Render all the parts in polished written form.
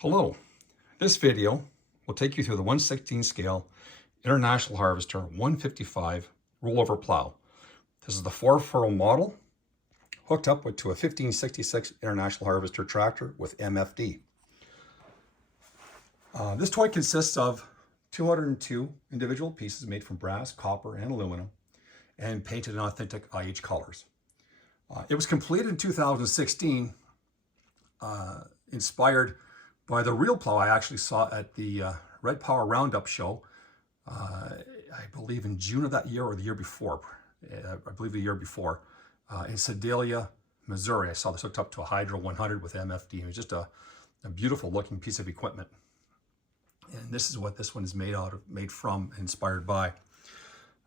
Hello, this video will take you through the 1/16 scale International Harvester 155 rollover plow. This is the 4-furrow model hooked up to a 1566 International Harvester tractor with MFD. This toy consists of 202 individual pieces made from brass, copper, and aluminum and painted in authentic IH colors. It was completed in 2016, inspired by the real plow I actually saw at the Red Power Roundup show, I believe in June of that year or the year before. I believe the year before, in Sedalia, Missouri. I saw this hooked up to a Hydro 100 with MFD. It was just a beautiful looking piece of equipment. And this is what this one is made from, inspired by.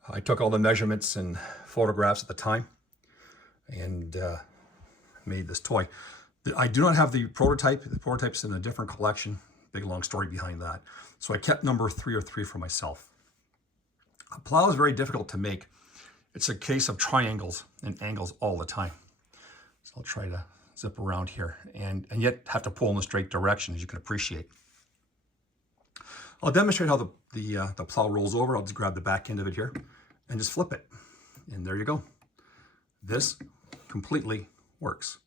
I took all the measurements and photographs at the time and made this toy. I do not have the prototype. The prototype's in a different collection. Big long story behind that. So I kept number 303 for myself. A plow is very difficult to make. It's a case of triangles and angles all the time. So I'll try to zip around here and yet have to pull in the straight direction, as you can appreciate. I'll demonstrate how the plow rolls over. I'll just grab the back end of it here and just flip it. And there you go. This completely works.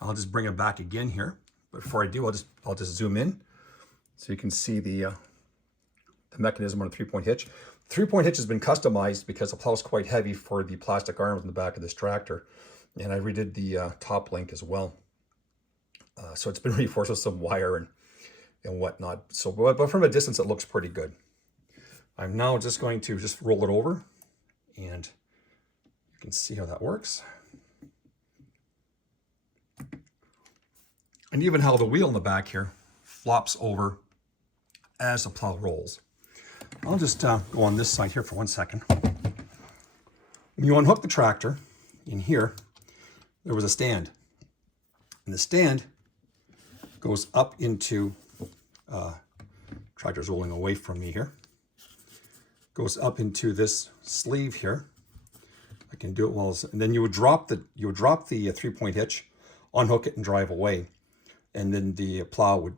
I'll just bring it back again here. But before I do, I'll just zoom in so you can see the mechanism on a 3-point hitch. The 3-point hitch has been customized because the plow is quite heavy for the plastic arms in the back of this tractor. And I redid the top link as well. So it's been reinforced with some wire and whatnot. So, but from a distance, it looks pretty good. I'm now just going to roll it over, and you can see how that works. And even how the wheel in the back here flops over as the plow rolls. I'll just go on this side here for 1 second. When you unhook the tractor, in here, there was a stand. And the stand goes up into, tractor's rolling away from me here, goes up into this sleeve here. I can do it while, and then you would drop the 3-point hitch, unhook it and drive away. And then the plow would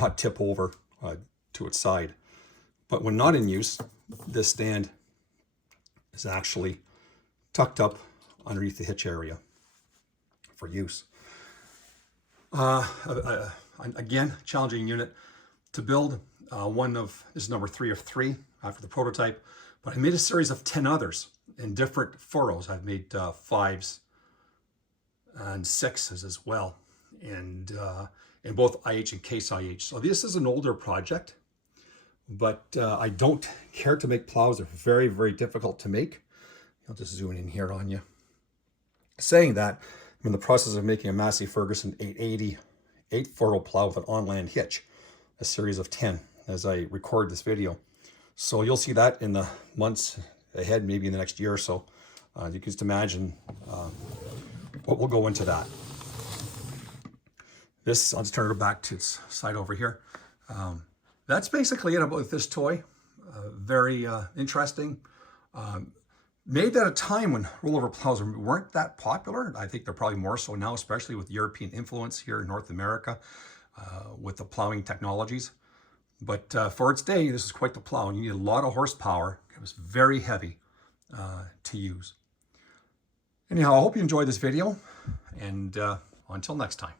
not tip over to its side. But when not in use, this stand is actually tucked up underneath the hitch area for use. Again, challenging unit to build. This is number 3 of 3 after the prototype, but I made a series of 10 others in different furrows. I've made 5s and 6s as well, and in both IH and case IH. So this is an older project, but I don't care to make plows. They're very, very difficult to make. I'll just zoom in here on you. Saying that, I'm in the process of making a Massey Ferguson 880 8-furrow plow with an on-land hitch, a series of 10 as I record this video. So you'll see that in the months ahead, maybe in the next year or so. You can just imagine what will go into that. This, I'll just turn it back to its side over here. That's basically it about this toy. Very interesting. Made at a time when rollover plows weren't that popular. I think they're probably more so now, especially with European influence here in North America with the plowing technologies. But for its day, this is quite the plow, and you need a lot of horsepower. It was very heavy to use. Anyhow, I hope you enjoyed this video, and until next time.